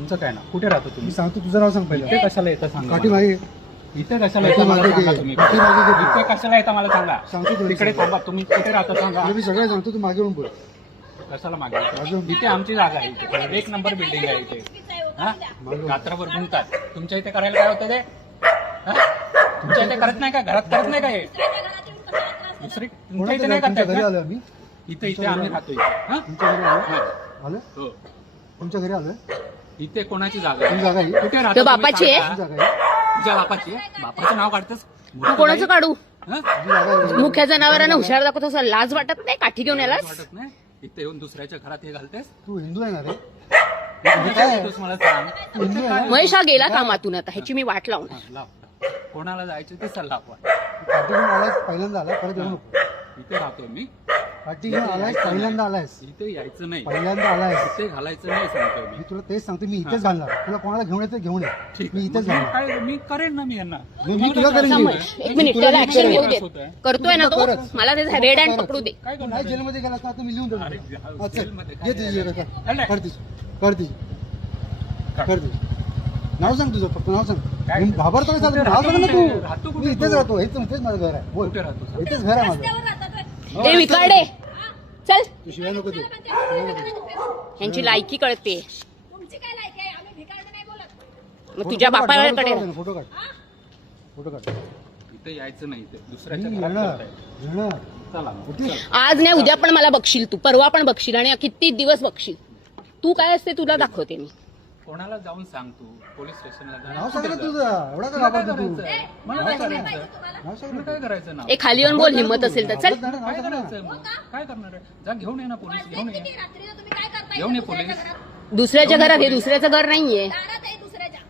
तुमचं काय ना कुठे राहतो मी तुम्ही? सांगतो तुझं नाव सांग इथे पहिले. कशाला येतं सांगा काठी मला. मागे इथे कशाला येतं मला सांगा तुम्ही. काठी मागे घे. इथे कशाला येतं मला सांगा. सांगतो तुला. तिकडे थांबा तुम्ही कुठे राहता सांगा. मी सगळं सांगतो, तू मागे येऊन बोल. कशाला मागे अजून? इथे आमची जागा आहे इथे. 1 नंबर बिल्डिंग आहे इथे. हा रात्रभर घुमतात. तुमच्या इथे करायला काय होतं ते? हा? तुमच्या इथे करत नाही का? घरात करत नाही का हे? दुसरी तुमच्या इथे नाही तुमच्या करतात घरी का? आलोय आम्ही. इथे आम्ही राहतो इथे. हा? तुमच्या घरी आलोय. हा. आलोय? हो. तुमच्या घरी आलोय. इथे कोणाची जागा तुझी आहे? जागा आहे? कुठे राहतो तो तुम्ही बापाची आहे? सांगा. तुझी जागा आहे? तुझ्या बापाची आहे? बापाचं नाव काढतेस? तू कोणाचं काढू? हा? तुझी जागा आहे? मुख्या जनावरांना हुशार दाखवत असं लाज वाटत नाही? काठी घेऊन यालास? वाटत नाही इथे येऊन दुसऱ्याच्या घरात हे घालतेस? तू हिंदू आहे ना रे? काय येतोस मला सांग. हिंदू आहे ना? महेश हा गेला कामातून, आता ह्याची मी वाट लावणार. हा, लाव. कोणाला जायचं ते सल्ला आपण. काठी घेऊन आलायस, पहिल्यांदा आलाय, परत येऊ नको. इथे राहतोय मी. काठी घेऊन आलायस, पहिल्यांदा आलायस, इथे यायचं नाही. पहिल्यांदा आलायस. इथे घालायचं नाही सांगतोय मी. मी तुला तेच सांगतो, मी इथेच घालणार. तुला कोणाला घेऊन येतं घेऊन ये. ठीक मी आहे. इथेच मग मी घालणार. काय मी करेन ना मी यांना. मी तुला करेन. महेश, एक मिनिट, तुला त्याला मी ऍक्शन घेऊ त्रास होतोय. दे. करतोय ना तो, करत. मला त्याचा रेड हँड पकडू दे. काय करणार नाही आहे? जेलमध्ये गेलास ना, तर मी लिहून देतो. अरे, हा, चल. जेलमध्ये काय ये तुझी आहे? जरा. अरे. कर तिची. कर तिची. कर तिची. नाव सांग तुझं, फक्त नाव सांग. काय? मी घाबरतो नाही, कुठे नाव सांग ना राहतो राहतो तू. कुठे मी इथेच तू? राहतो, इथेच माझं घर आहे. बोल. कुठे राहतो? इथेच घर आहे माझं. ए विकाडे, चल. तू शिवाय नको देऊ. ह्यांची लायकी कळते. तुमची काय लायकी आहे? आम्ही भिकारड नाही बोलत. मग तुझ्या बापाकडे फोटो काढ. फोटो काढ. इथे यायचं नाही. इथे मी दुसऱ्याच्या घरात येणार. करताय. येणार. चला मग. कुठे? आज नाही, उद्या पण मला बघशील तू, परवा पण बघशील, आणि किती दिवस बघशील. तू काय असते तुला दाखवते मी. कोणाला जाऊन सांग तू पोलीस स्टेशनला जा. नाव सांग ना कुठे जा? तुझं. एवढा तुला काय काय घाबरतो तू? करायचंय? मला नाव काय सांग ना. करायचंय? नाव सांग तुला ना. काय करायचं नाव? ए खाली येऊन बोल, हिंमत असेल तर चल. नाव काय सांग ना. करायचंय मग? काय करणार आहे? जा घेऊन ये ना पोलीस. घेऊन ये. किती रात्रीचं तुम्ही काय करताय? घेऊन ये दुसऱ्याच्या पोलीस. घरात? दुसऱ्याच्या घरात, हे दुसऱ्याचं घर नाहीये. दारात आहे दुसऱ्याच्या.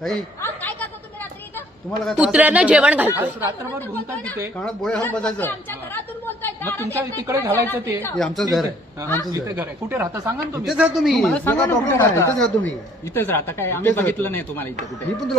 ताई, हा, काय करता तुम्ही रात्री इथं? तुम्हाला काय त्रास कुत्र्यांना आहे? जेवण घालतोय. आज रात्रभर घुमतात तिथे. कानात बोळे घालून बसायचं. आमच्या घरातून बोलताय. मग तुमच्या तिकडे घालायचं ते. हे आमचंच घर आहे. हा, आमचंच इथे घर घर आहे. कुठे राहता सांगा ना तुम्ही. इथेच राहतो मी. मला सांगा ना प्रॉब्लेम कुठे आहे. इथेच राहता. राहतो मी. इथेच राहता काय? आम्ही इथेच राहतो. बघितलं नाही तुम्हाला इथे कुठे. मी पण तुला